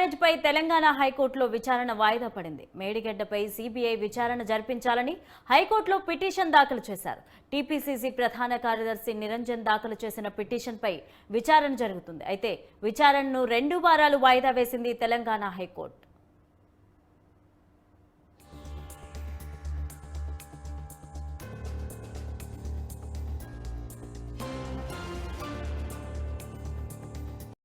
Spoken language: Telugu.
బ్యారేజ్పై తెలంగాణ హైకోర్టులో విచారణ వాయిదా పడింది. మేడిగడ్డపై సీబీఐ విచారణ జరిపించాలని హైకోర్టులో పిటిషన్ దాఖలు చేశారు. టీపీసీసీ ప్రధాన కార్యదర్శి నిరంజన్ దాఖలు చేసిన పిటిషన్పై విచారణ జరుగుతుంది. అయితే విచారణను 2 వారాలు వాయిదా వేసింది తెలంగాణ హైకోర్టు.